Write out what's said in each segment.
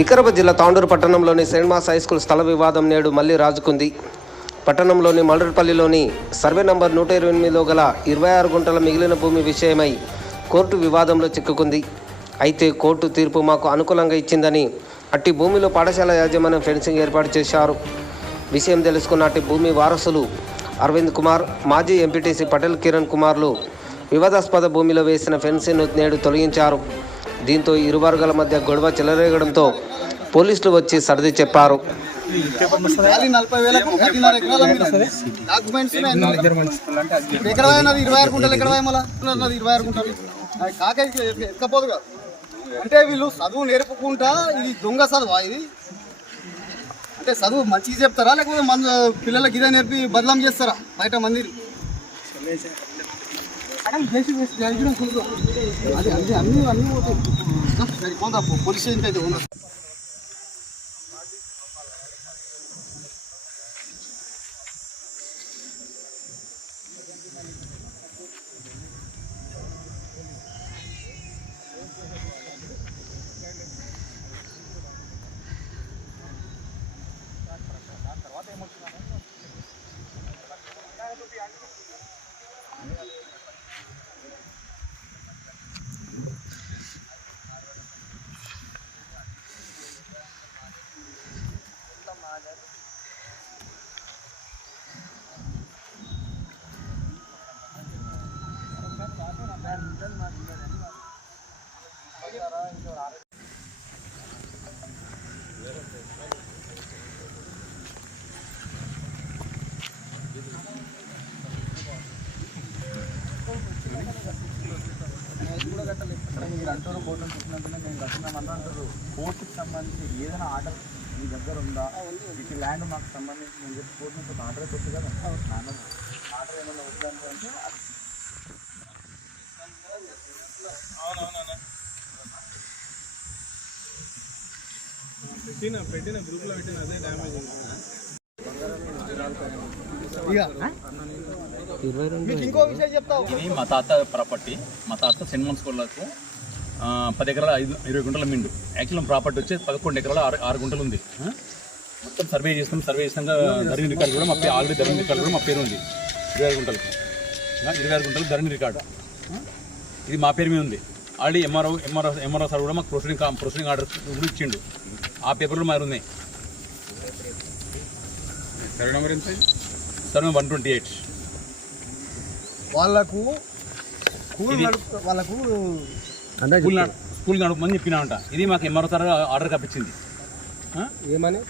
వికారాబాద్ జిల్లా తాండూరు పట్టణంలోని Saint mass high school స్థల వివాదం నేడు మళ్ళీ రాజుకుంది. పట్టణంలోని మలరపల్లిలోని సర్వే నంబర్ నూట ఇరవై ఎనిమిదిలో గల ఇరవై ఆరు గుంటల మిగిలిన భూమి విషయమై కోర్టు వివాదంలో చిక్కుకుంది. అయితే కోర్టు తీర్పు మాకు అనుకూలంగా ఇచ్చిందని అట్టి భూమిలో పాఠశాల యాజమాన్యం ఫెన్సింగ్ ఏర్పాటు చేశారు. విషయం తెలుసుకున్న అట్టి భూమి వారసులు అరవింద్ కుమార్ మాజీ ఎంపీటీసీ పటేల్ కిరణ్ కుమార్లు వివాదాస్పద భూమిలో వేసిన ఫెన్సింగ్ను నేడు తొలగించారు. దీంతో ఇరు వర్గాల మధ్య గొడవ చెలరేగడంతో పోలీసులు వచ్చి సర్ది చెప్పారు. నలభై వేలకు డాక్యుమెంట్స్ ఎక్కడ ఇరవై ఆరు గుంటలు ఇరవై ఆరు గుంటలు అంటే వీళ్ళు చదువు నేర్పుకుంటా ఇది దొంగ చదువు ఇది? అంటే చదువు మంచిగా చెప్తారా? లేకపోతే మన పిల్లలకి ఇదే నేర్పి బదలాం చేస్తారా? బయట మందిని? అది అన్ని అన్ని అన్ని పోతాయి. సరిపోదా పోలీస్ స్టేషన్కి అయితే ఉండదు కోర్టు చెప్పినట్టునే మేము కట్టినామని అంటారు. కోర్టుకి సంబంధించి ఏదైనా ఆర్డర్ మీ దగ్గర ఉందా? మీకు ల్యాండ్ మాకు సంబంధించి నేను చెప్పి కోర్టు నుంచి ఒక ఆర్డర్ వచ్చి కదా. ఆర్డర్ ఏమైనా వద్దంటే అంటే అది మీకు ఇంకో విషయం చెప్తా ఇది మా తాత ప్రాపర్టీ. మా తాత సెన్మన్ స్కూళ్ళకు ఆ, పది ఎకరాల ఐదు ఇరవై గుంటల మిండు. యాక్చువల్ ప్రాపర్టీ వచ్చి పదకొండు ఎకరాల ఆరు ఆరు గుంటలు ఉంది? మొత్తం సర్వే చేస్తాం సర్వే చేసినాక ధరణి రికార్డు కూడా మా పేరు ఆల్రెడీ ధరణి రికార్డు కూడా మా పేరు ఉంది ఇరవై ఆరు గుంటలు ఆ, ఇరవై ఆరు గుంటలు ధరణి రికార్డు? ఇది మా పేరు మీద ఉంది. Already MRO MRO MRO sir కూడా మాకు ప్రొసీడింగ్ ప్రొసీడింగ్ ఆర్డర్ కూడా ఇచ్చిండు. ఆ పేపర్లు మాది ఉన్నాయి. సర్వే నెంబర్ ఎంత సర్వే వన్ ట్వంటీ ఎయిట్ వాళ్ళకు వాళ్ళకు స్కూల్ నడు- స్కూల్ నడపమని చెప్పినామంట ఇది మాకు ఎంఆర్ఓ సార్ ఆర్డర్ కప్పించింది. ఆ? ఏమని?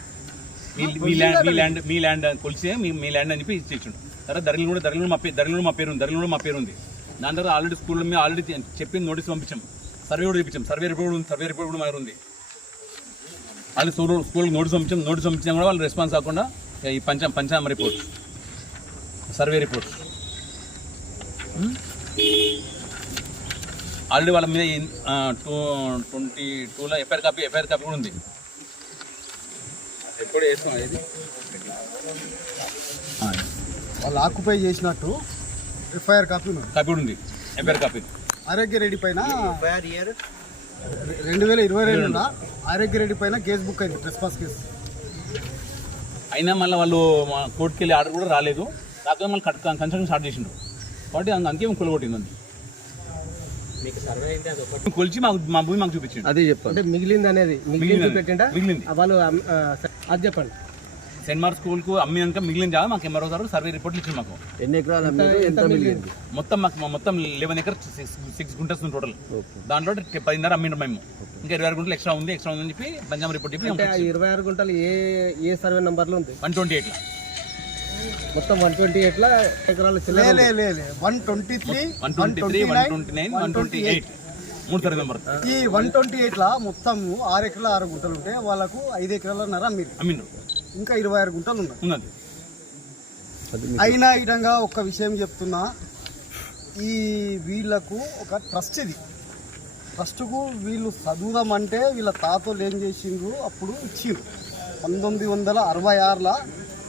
మీ మీ ల్యాండ్ మీ ల్యాండ్ మీ ల్యాండ్ కొలిసే మీ మీ ల్యాండ్ అని చెప్పి ఇచ్చిండు సరే ధరలు కూడా ధరలు కూడా మా పేరు ధరలు కూడా మా పేరు ఉంది ధరలు కూడా మా పేరు ఉంది దాని తర్వాత ఆల్రెడీ స్కూల్లో మేము ఆల్రెడీ చెప్పి నోటీస్ పంపించాం. సర్వే కూడా చూపించాం. సర్వే రిపోర్ట్ ఉంది. సర్వే రిపోర్ట్ కూడా మా దగ్గర ఉంది. వాళ్ళు స్కూల్ స్కూల్కి నోటీస్ పంపించాం. నోటీస్ పంపించాం కూడా వాళ్ళు రెస్పాన్స్ కాకుండా ఈ పంచ పంచామ రిపోర్ట్. Survey report. ఆల్రెడీ వాళ్ళ మీద టూ ట్వంటీ టూలో ఎఫ్ఐఆర్ కాపీ ఎఫ్ఐఆర్ కాపీ కూడా ఉంది. ఎప్పుడు వేస్తాం ఇది. వాళ్ళు ఆక్యుపై చేసినట్టు ఎఫ్ఐఆర్ కాపీ కాపీ కూడా ఉంది. FIR copy. ఆరోగ్య రెడ్డి పైన రెండు వేల ఇరవై రెండున ఆరోగ్య రెడ్డి పైన కేసు బుక్ అయింది ట్రెస్పాస్ కేసు. అయినా మళ్ళీ వాళ్ళు మా కోర్టుకి వెళ్ళి ఆర్డర్ కూడా రాలేదు. కాకపోతే మళ్ళీ కట్ కన్స్ట్రక్షన్ స్టార్ట్ చేసిండ్రు. కాబట్టి ఉంది కొలిచి మాకు మా భూమి మాకు చూపించిండు. అదే చెప్పండి. అంటే మిగిలింది అనేది మిగిలింది మిగిలింది. పెట్టిండా మిగిలింది. వాళ్ళు అమ్- ఆ, సరే, అది చెప్పండి. సెంట్ మార్క్ స్కూల్కు అమ్మినాక మిగిలిన జాగా మాకు ఎంఆర్ఓ సార్ సర్వే రిపోర్ట్లు ఇచ్చింది మాకు. ఎన్ని ఎకరాలు అమ్మారు ఎంత మిగిలింది. మొత్తం మాకు మొత్తం లెవెన్ ఎకర్ సిక్స్ ఉంది టోటల్ దాంట్లో పదిన్నర అమ్మిండ్రు మేము. ఇంకా ఇరవై ఆరు గుంటలు ఎక్స్ట్రా ఉంది ఎక్స్ట్రా ఉందని చెప్పి పంజాబ్ రిపోర్ట్ అంటే ఆ చెప్పి ఇరవై ఆరు గుంటలు ఏ ఏ సర్వే నంబర్లో ఉంది? వన్ ట్వంటీ ఎయిట్ మొత్తం వన్ ట్వంటీ ఎయిట్ ఎకరాల చిల్లర లే లే లే one twenty three one twenty three one twenty nine one twenty eight మూడు సర్వే నెంబర్ ఈ వన్ ట్వంటీ ఎయిట్ లా మొత్తం ఆరు ఎకరాల ఆరు గుంటలు ఉంటే వాళ్ళకు ఐదు ఎకరాలన్నర మీరు అమ్మిండ్రు ఇంకా ఇరవై ఆరు గుంటలు ఉన్నాయి. ఉన్నది. అయినా ఇటంగా ఒక విషయం చెప్తున్నా ఈ వీళ్ళకు ఒక ట్రస్ట్ ఇది. ట్రస్ట్కు వీళ్ళు చదువుదామంటే వీళ్ళ తాతలు ఏం చేసిండ్రు? అప్పుడు ఇచ్చిండ్రు. పంతొమ్మిది వందల అరవై ఆరులో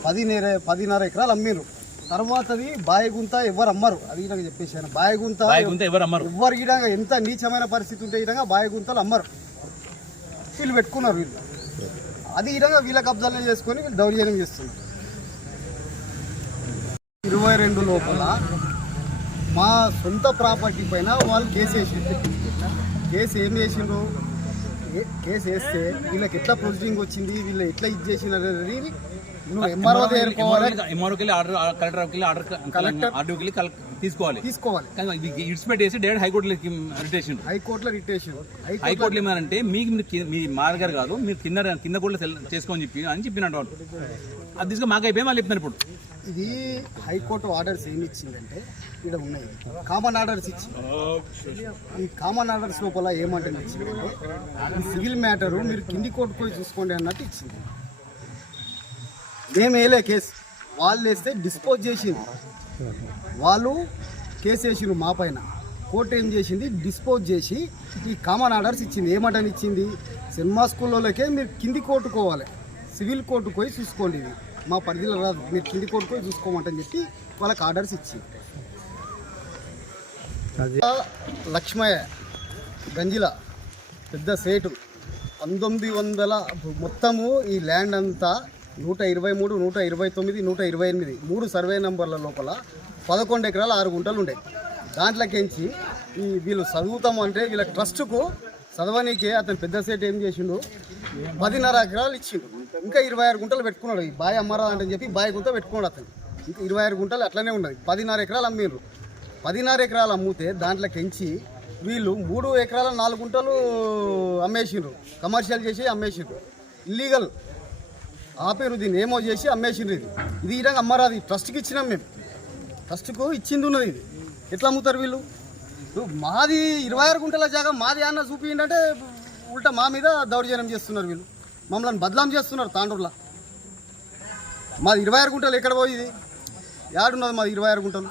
పదిన్నర పదిన్నర ఎకరాలు అమ్మిండ్రు తర్వాతది బాయగుంత ఎవరు అమ్మరు. అది నాకు చెప్పేసాను బాయగుంత ఎవరు అమ్మరు. ఎవరు గిడంగా ఎంత నీచమైన పరిస్థితి ఉంటే గిడంగా బాయగుంతలు అమ్మరు. వీళ్ళు పెట్టుకున్నారు వీళ్ళు. అది విధంగా వీళ్ళ కబ్జాలను చేసుకొని వీళ్ళు దౌర్జన్యం చేస్తున్నారు. ఇరవై రెండు లోపల మా సొంత ప్రాపర్టీ పైన వాళ్ళు కేసు వేసిండ్రు. కేసు ఏం చేసిండ్రు? కేసు వేస్తే వీళ్ళకి ఎట్లా ప్రొసీడింగ్ వచ్చింది? వీళ్ళు ఎట్లా ఇది అనేది నువ్వు ఎంఆర్ఓ చేరుకోవాలి ఎంఆర్ఓకి వెళ్ళి ఆర్డర్ కలెక్టర్కి వెళ్ళి ఆర్డర్ కలెక్టర్- వెళ్ళి తీసుకోవాలి. తీసుకోవాలి. కానీ ఇది ఇడిచిపెట్టేసి డైరెక్ట్ హైకోర్టులోకి రిటేషన్ హైకోర్టులో రిటేషన్ హైకోర్టు హైకోర్టులో మీకు మీ మారగారు కాదు మీరు కింద కింద కూడా చేసుకోని చెప్పి అని చెప్పినట్టు అది తీసుకొని మాకు అయిపోయి చెప్తున్నారు ఇప్పుడు. ఇది హైకోర్టు ఆర్డర్స్ ఏమి ఇచ్చిందంటే ఇక్కడ ఉన్నాయి. కామన్ ఆర్డర్స్ ఇచ్చింది ఈ కామన్ ఆర్డర్స్ లోపల ఏమంటే ఇచ్చిందంటే సివిల్ మ్యాటరు మీరు కింది కోర్టు పోయి చూసుకోండి అన్నట్టు ఇచ్చింది. మేము వేయలే కేసు. వాళ్ళు వేస్తే డిస్పోజ్ చేసింది వాళ్ళు కేసు వేసిండ్రు మా పైన. కోర్టు ఏం చేసింది? డిస్పోజ్ చేసి ఈ కామన్ ఆర్డర్స్ ఇచ్చింది. ఏమంటని ఇచ్చింది? సినిమా స్కూల్లోకే మీరు కింది కోర్టుకోవాలి సివిల్ కోర్టుకు పోయి చూసుకోండి ఇది. మా పరిధిలో రాదు. మీరు కింది కోర్టుకు పోయి చూసుకోమంటని చెప్పి వాళ్ళకి ఆర్డర్స్ ఇచ్చింది. లక్ష్మయ్య గంజిల పెద్ద సేటు. పంతొమ్మిది వందల మొత్తము ఈ ల్యాండ్ అంతా నూట ఇరవై మూడు నూట ఇరవై తొమ్మిది నూట ఇరవై ఎనిమిది. మూడు సర్వే నంబర్ల లోపల పదకొండు ఎకరాలు ఆరు గుంటలు ఉండే. దాంట్లోకించి ఈ వీళ్ళు చదువుతాము అంటే వీళ్ళ ట్రస్ట్కు చదవనీకే అతను పెద్ద సేట్ ఏం చేసిండు? పదిన్నర ఎకరాలు ఇచ్చిండు. ఇంకా ఇరవై ఆరు గుంటలు పెట్టుకున్నాడు. ఈ బాయ్ అమ్మరాదు అని చెప్పి బాయ్ గుంత పెట్టుకున్నాడు అతను. ఇంకా ఇరవై ఆరు గుంటలు అట్లనే ఉన్నది. పదిన్నర ఎకరాలు అమ్మిండ్రు. పదిన్నర ఎకరాలు అమ్మితే దాంట్లో కెంచి వీళ్ళు మూడు ఎకరాల నాలుగు గుంటలు అమ్మేసిండ్రు. కమర్షియల్ చేసి అమ్మేసిండ్రు. ఇల్లీగల్. ఆపేరు దీన్ని ఏమో చేసి అమ్మేసిండ్రు ఇది. ఇది ఈ విధంగా అమ్మరాది ట్రస్ట్కి ఇచ్చినాం మేము. ట్రస్ట్కు ఇచ్చింది ఉన్నది ఇది. ఎట్లా అమ్ముతారు వీళ్ళు? మాది ఇరవై ఆరు గుంటల జాగా మాది అన్న చూపిందంటే ఉల్టా మా మీద దౌర్జన్యం చేస్తున్నారు వీళ్ళు. మమ్మల్ని బదలాం చేస్తున్నారు తాండూరులో. మాది ఇరవై ఆరు గుంటలు ఎక్కడ పోయి ఇది? యాడున్నది మాది ఇరవై ఆరు గుంటలు.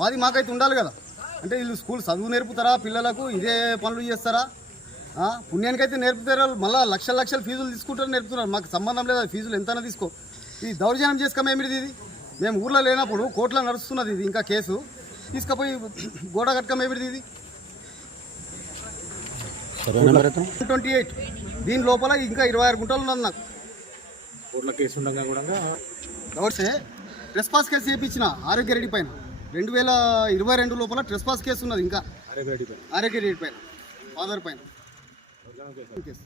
మాది మాకైతే ఉండాలి కదా. అంటే వీళ్ళు స్కూల్ చదువు నేర్పుతారా పిల్లలకు ఇదే పనులు చేస్తారా? పుణ్యానికైతే నేర్పుతారు మళ్ళీ లక్షల లక్షల ఫీజులు తీసుకుంటారు నేర్పుతున్నారు. మాకు సంబంధం లేదు ఫీజులు ఎంతైనా తీసుకో. ఇది దౌర్జన్యం చేసుకోమేమిది ఇది? మేము ఊర్లో లేనప్పుడు కోర్టులో నడుస్తున్నది ఇది ఇంకా కేసు. తీసుకుపోయి గోడ కట్టకమేమిది ఇది? ట్వంటీ ఎయిట్ దీని లోపల ఇంకా ఇరవై ఆరు గుంటలు ఉన్నది నాకు. కోర్టులో కేసు ఉండగా కూడా ట్రెస్పాస్ కేసు చేయించిన ఆరోగ్య రెడ్డి పైన. రెండు వేల ఇరవై రెండు లోపల ట్రెస్పాస్ కేసు ఉన్నది ఇంకా. ఆరోగ్య రెడ్డి పైన. ఫాదర్ పైన. కేసు